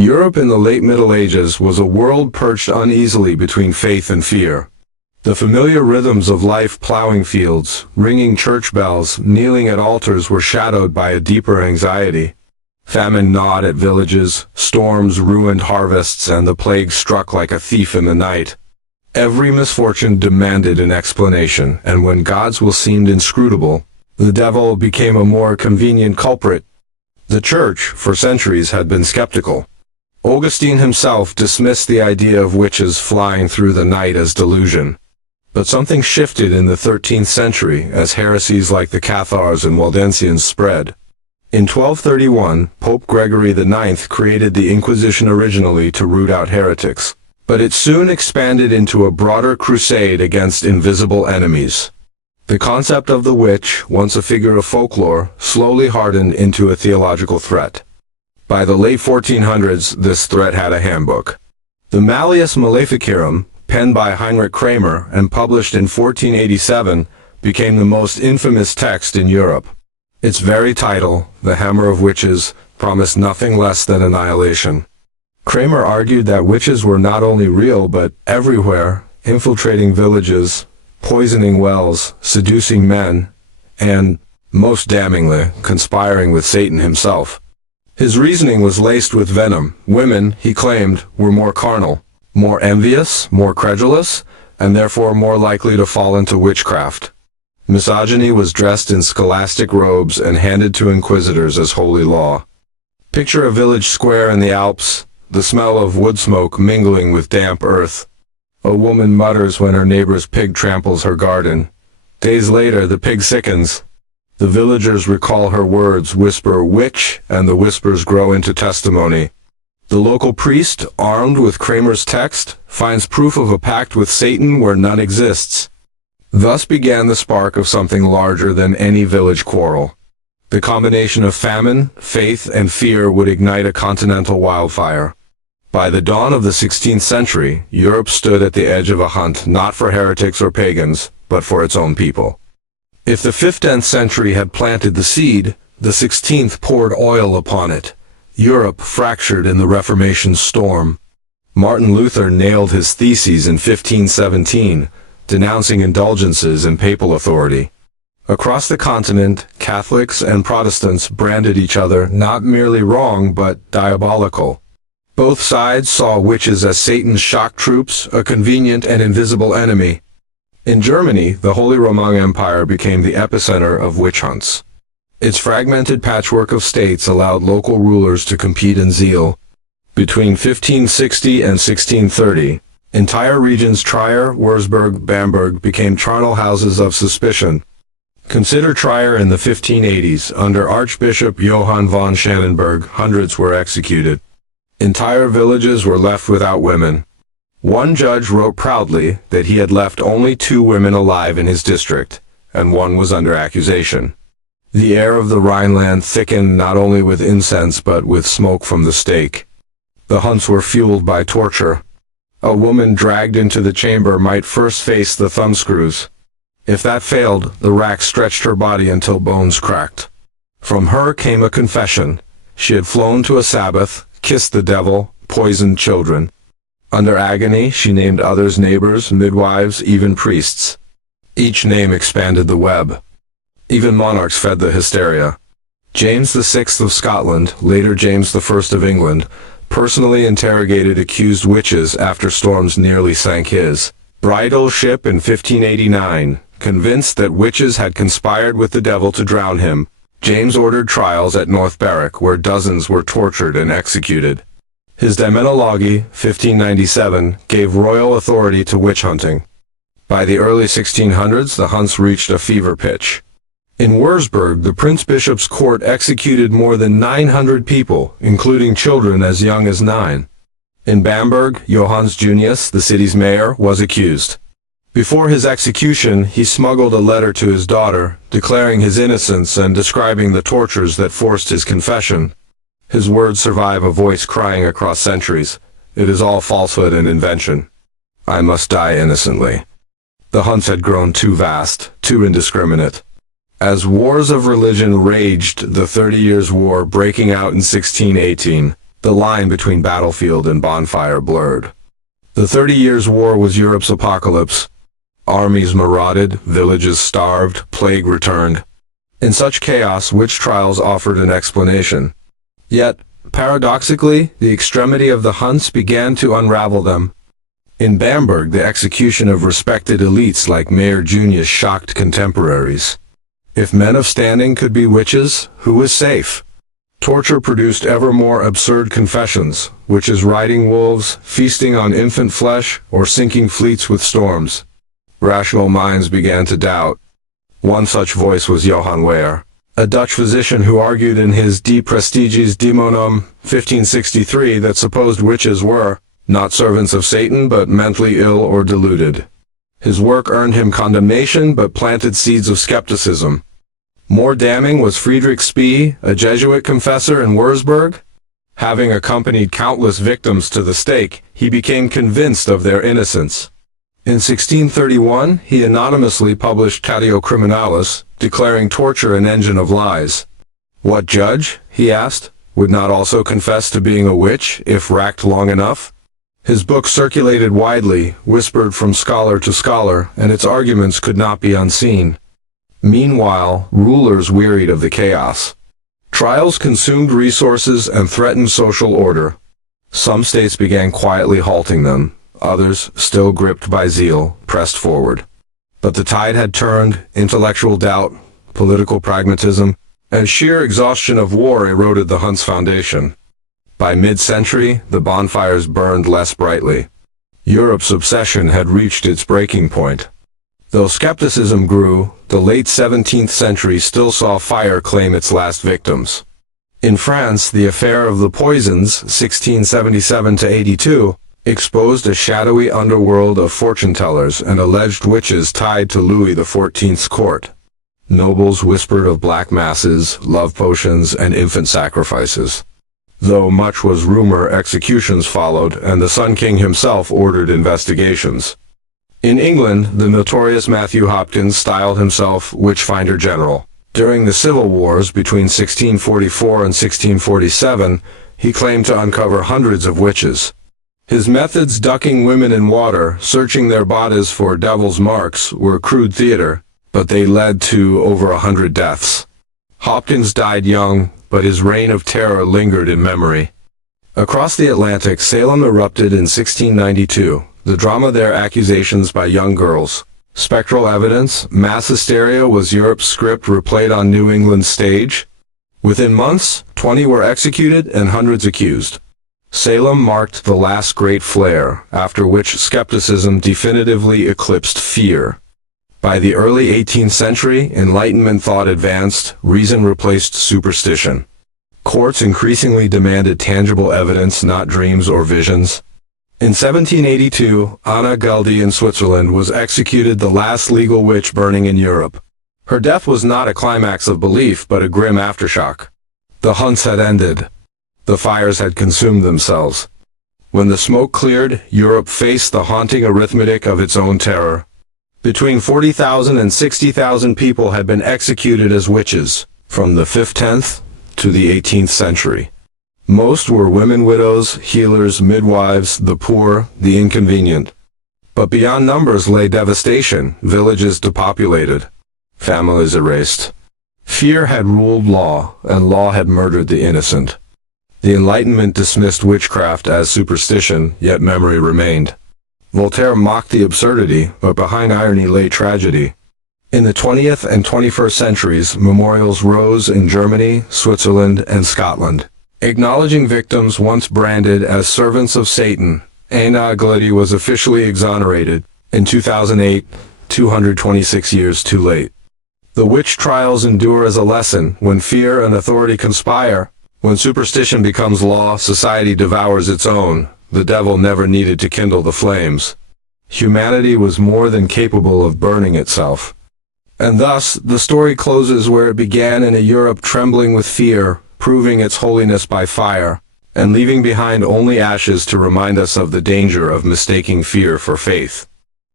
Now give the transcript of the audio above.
Europe in the late Middle Ages was a world perched uneasily between faith and fear. The familiar rhythms of life, plowing fields, ringing church bells, kneeling at altars, were shadowed by a deeper anxiety. Famine gnawed at villages, storms ruined harvests, and the plague struck like a thief in the night. Every misfortune demanded an explanation, and when God's will seemed inscrutable, the devil became a more convenient culprit. The Church, for centuries, had been skeptical. Augustine himself dismissed the idea of witches flying through the night as delusion. But something shifted in the 13th century as heresies like the Cathars and Waldensians spread. In 1231, Pope Gregory IX created the Inquisition originally to root out heretics, but it soon expanded into a broader crusade against invisible enemies. The concept of the witch, once a figure of folklore, slowly hardened into a theological threat. By the late 1400s, this threat had a handbook. The Malleus Maleficarum, penned by Heinrich Kramer and published in 1487, became the most infamous text in Europe. Its very title, The Hammer of Witches, promised nothing less than annihilation. Kramer argued that witches were not only real but everywhere, infiltrating villages, poisoning wells, seducing men, and, most damningly, conspiring with Satan himself. His reasoning was laced with venom. Women, he claimed, were more carnal, more envious, more credulous, and therefore more likely to fall into witchcraft. Misogyny was dressed in scholastic robes and handed to inquisitors as holy law. Picture a village square in the Alps, the smell of wood smoke mingling with damp earth. A woman mutters when her neighbor's pig tramples her garden. Days later, the pig sickens. The villagers recall her words, whisper "witch," and the whispers grow into testimony. The local priest, armed with Kramer's text, finds proof of a pact with Satan where none exists. Thus began the spark of something larger than any village quarrel. The combination of famine, faith, and fear would ignite a continental wildfire. By the dawn of the 16th century, Europe stood at the edge of a hunt not for heretics or pagans, but for its own people. If the 15th century had planted the seed, the 16th poured oil upon it. Europe fractured in the Reformation's storm. Martin Luther nailed his theses in 1517, denouncing indulgences and papal authority. Across the continent, Catholics and Protestants branded each other not merely wrong but diabolical. Both sides saw witches as Satan's shock troops, a convenient and invisible enemy. In Germany, the Holy Roman Empire became the epicenter of witch hunts. Its fragmented patchwork of states allowed local rulers to compete in zeal. Between 1560 and 1630, entire regions Trier, Würzburg, Bamberg became charnel houses of suspicion. Consider Trier in the 1580s. Under Archbishop Johann von Schnannenberg, hundreds were executed. Entire villages were left without women. One judge wrote proudly that he had left only 2 women alive in his district, and one was under accusation. The air of the Rhineland thickened not only with incense but with smoke from the stake. The hunts were fueled by torture. A woman dragged into the chamber might first face the thumbscrews. If that failed, the rack stretched her body until bones cracked. From her came a confession. She had flown to a Sabbath, kissed the devil, poisoned children. Under agony, she named others neighbors, midwives, even priests. Each name expanded the web. Even monarchs fed the hysteria. James VI of Scotland, later James I of England, personally interrogated accused witches after storms nearly sank his bridal ship in 1589. Convinced that witches had conspired with the devil to drown him, James ordered trials at North Berwick where dozens were tortured and executed. His Daemonology, 1597, gave royal authority to witch hunting. By the early 1600s, the hunts reached a fever pitch. In Würzburg, the Prince-Bishop's court executed more than 900 people, including children as young as 9. In Bamberg, Johannes Junius, the city's mayor, was accused. Before his execution, he smuggled a letter to his daughter, declaring his innocence and describing the tortures that forced his confession. His words survive a voice crying across centuries, "It is all falsehood and invention. I must die innocently." The hunts had grown too vast, too indiscriminate. As wars of religion raged, the 30 Years' War breaking out in 1618, The line between battlefield and bonfire blurred. The 30 Years' War was Europe's apocalypse. Armies marauded, villages starved, plague returned. In such chaos, witch trials offered an explanation. Yet, paradoxically, the extremity of the hunts began to unravel them. In Bamberg, the execution of respected elites like Mayor Junius shocked contemporaries. If men of standing could be witches, who was safe? Torture produced ever more absurd confessions, witches riding wolves, feasting on infant flesh, or sinking fleets with storms. Rational minds began to doubt. One such voice was Johann Weyer, a Dutch physician who argued in his De Prestigiis Daemonum, 1563, that supposed witches were not servants of Satan but mentally ill or deluded. His work earned him condemnation but planted seeds of skepticism. More damning was Friedrich Spee, a Jesuit confessor in Würzburg. Having accompanied countless victims to the stake, he became convinced of their innocence. In 1631, he anonymously published Cautio Criminalis, declaring torture an engine of lies. What judge, he asked, would not also confess to being a witch if racked long enough? His book circulated widely, whispered from scholar to scholar, and its arguments could not be unseen. Meanwhile, rulers wearied of the chaos. Trials consumed resources and threatened social order. Some states began quietly halting them. Others, still gripped by zeal, pressed forward. But the tide had turned. Intellectual doubt, political pragmatism, and sheer exhaustion of war eroded the hunt's foundation. By mid-century, the bonfires burned less brightly. Europe's obsession had reached its breaking point. Though skepticism grew, the late 17th century still saw fire claim its last victims. In France, the affair of the poisons, 1677–82, exposed a shadowy underworld of fortune-tellers and alleged witches tied to Louis XIV's court. Nobles whispered of black masses, love potions, and infant sacrifices. Though much was rumor, executions followed, and the Sun King himself ordered investigations. In England, the notorious Matthew Hopkins styled himself Witchfinder General. During the civil wars between 1644 and 1647, he claimed to uncover hundreds of witches. His methods, ducking women in water, searching their bodies for devil's marks, were crude theater, but they led to over 100 deaths. Hopkins died young, but his reign of terror lingered in memory. Across the Atlantic, Salem erupted in 1692. The drama there, accusations by young girls. Spectral evidence, mass hysteria was Europe's script replayed on New England's stage. Within months, 20 were executed and hundreds accused. Salem marked the last great flare, after which skepticism definitively eclipsed fear. By the early 18th century, Enlightenment thought advanced, reason replaced superstition. Courts increasingly demanded tangible evidence, not dreams or visions. In 1782, Anna Guldi in Switzerland was executed, the last legal witch burning in Europe. Her death was not a climax of belief, but a grim aftershock. The hunts had ended. The fires had consumed themselves. When the smoke cleared, Europe faced the haunting arithmetic of its own terror. Between 40,000 and 60,000 people had been executed as witches, from the 5th to the 18th century. Most were women widows, healers, midwives, the poor, the inconvenient. But beyond numbers lay devastation, villages depopulated, families erased. Fear had ruled law, and law had murdered the innocent. The Enlightenment dismissed witchcraft as superstition, yet memory remained. Voltaire mocked the absurdity, but behind irony lay tragedy. In the 20th and 21st centuries, memorials rose in Germany, Switzerland, and Scotland, acknowledging victims once branded as servants of Satan. Anna Guldi was officially exonerated in 2008, 226 years too late. The witch trials endure as a lesson. When fear and authority conspire, when superstition becomes law, society devours its own. The devil never needed to kindle the flames. Humanity was more than capable of burning itself. And thus, the story closes where it began, in a Europe trembling with fear, proving its holiness by fire, and leaving behind only ashes to remind us of the danger of mistaking fear for faith.